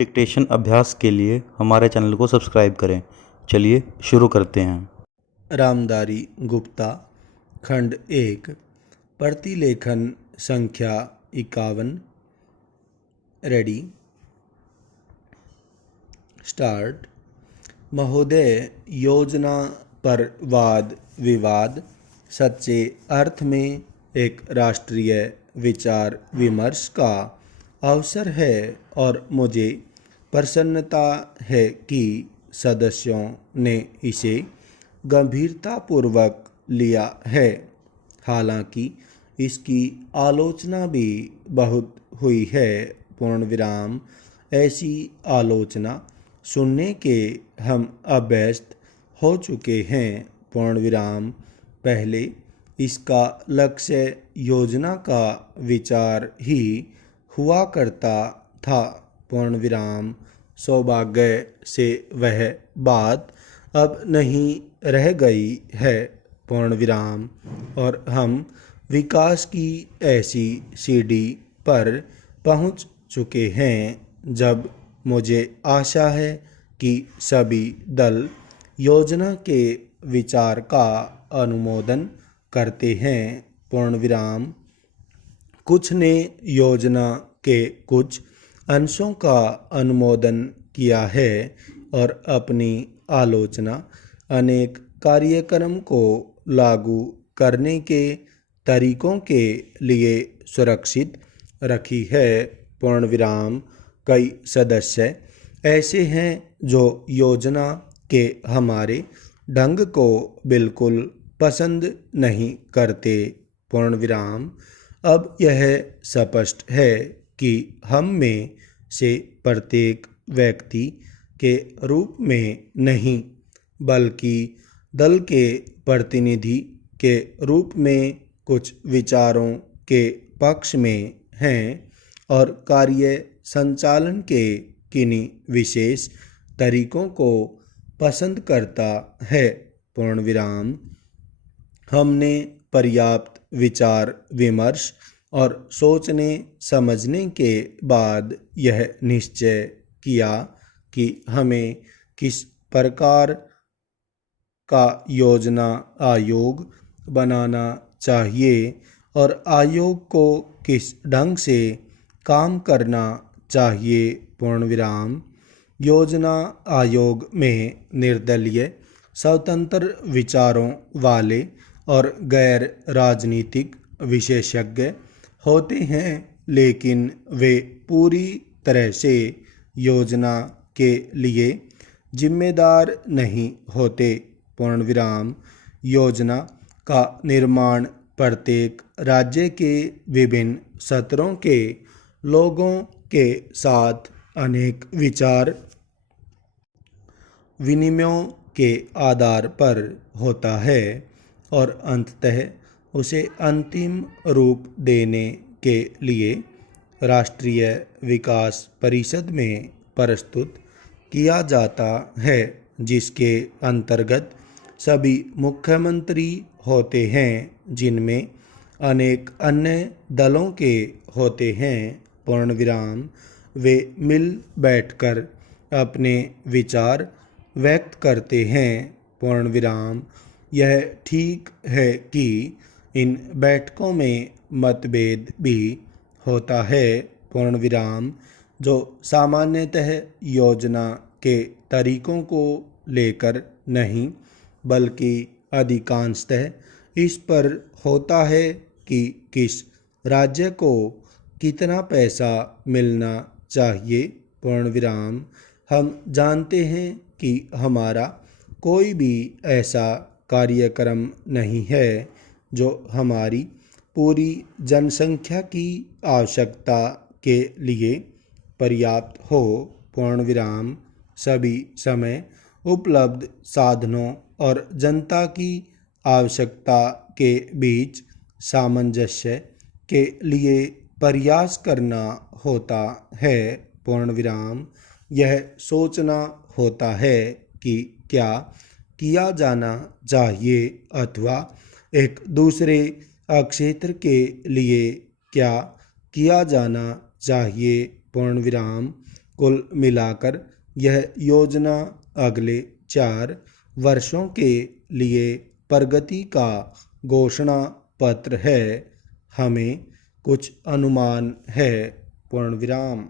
Dictation अभ्यास के लिए हमारे चैनल को सब्सक्राइब करें। चलिए शुरू करते हैं। रामधारी गुप्ता खंड 1 प्रतिलेखन संख्या 51। Ready start. महोदय, योजना पर वाद विवाद सच्चे अर्थ में एक राष्ट्रीय विचार विमर्श का अवसर है और मुझे प्रसन्नता है कि सदस्यों ने इसे गंभीरतापूर्वक लिया है। हालांकि इसकी आलोचना भी बहुत हुई है। पूर्ण विराम। ऐसी आलोचना सुनने के हम अभ्यस्त हो चुके हैं। पूर्ण विराम। पहले इसका लक्ष्य योजना का विचार ही हुआ करता था। पूर्ण विराम। सौभाग्य से वह बात अब नहीं रह गई है। पूर्ण विराम। और हम विकास की ऐसी सीढ़ी पर पहुंच चुके हैं जब मुझे आशा है कि सभी दल योजना के विचार का अनुमोदन करते हैं। पूर्ण विराम। कुछ ने योजना के कुछ अंशों का अनुमोदन किया है और अपनी आलोचना अनेक कार्यक्रम को लागू करने के तरीकों के लिए सुरक्षित रखी है। पूर्ण विराम। कई सदस्य ऐसे हैं जो योजना के हमारे ढंग को बिल्कुल पसंद नहीं करते। पूर्ण विराम। अब यह स्पष्ट है कि हम में से प्रत्येक व्यक्ति के रूप में नहीं बल्कि दल के प्रतिनिधि के रूप में कुछ विचारों के पक्ष में हैं और कार्य संचालन के किन्हीं विशेष तरीकों को पसंद करता है। पूर्ण विराम। हमने पर्याप्त विचार विमर्श और सोचने समझने के बाद यह निश्चय किया कि हमें किस प्रकार का योजना आयोग बनाना चाहिए और आयोग को किस ढंग से काम करना चाहिए। पूर्ण विराम। योजना आयोग में निर्दलीय स्वतंत्र विचारों वाले और गैर राजनीतिक विशेषज्ञ होते हैं, लेकिन वे पूरी तरह से योजना के लिए जिम्मेदार नहीं होते। पूर्ण विराम। योजना का निर्माण प्रत्येक राज्य के विभिन्न सत्रों के लोगों के साथ अनेक विचार विनिमयों के आधार पर होता है और अंततः उसे अंतिम रूप देने के लिए राष्ट्रीय विकास परिषद में प्रस्तुत किया जाता है, जिसके अंतर्गत सभी मुख्यमंत्री होते हैं, जिनमें अनेक अन्य दलों के होते हैं। पूर्ण विराम। वे मिल बैठकर अपने विचार व्यक्त करते हैं। पूर्ण विराम। यह ठीक है कि इन बैठकों में मतभेद भी होता है। पूर्ण विराम। जो सामान्यतः योजना के तरीकों को लेकर नहीं बल्कि अधिकांशतः इस पर होता है कि किस राज्य को कितना पैसा मिलना चाहिए। पूर्ण विराम। हम जानते हैं कि हमारा कोई भी ऐसा कार्यक्रम नहीं है जो हमारी पूरी जनसंख्या की आवश्यकता के लिए पर्याप्त हो। पूर्ण विराम। सभी समय उपलब्ध साधनों और जनता की आवश्यकता के बीच सामंजस्य के लिए प्रयास करना होता है। पूर्ण विराम। यह सोचना होता है कि क्या किया जाना चाहिए अथवा एक दूसरे क्षेत्र के लिए क्या किया जाना चाहिए। पूर्ण विराम। कुल मिलाकर यह योजना अगले 4 वर्षों के लिए प्रगति का घोषणा पत्र है। हमें कुछ अनुमान है। पूर्ण विराम।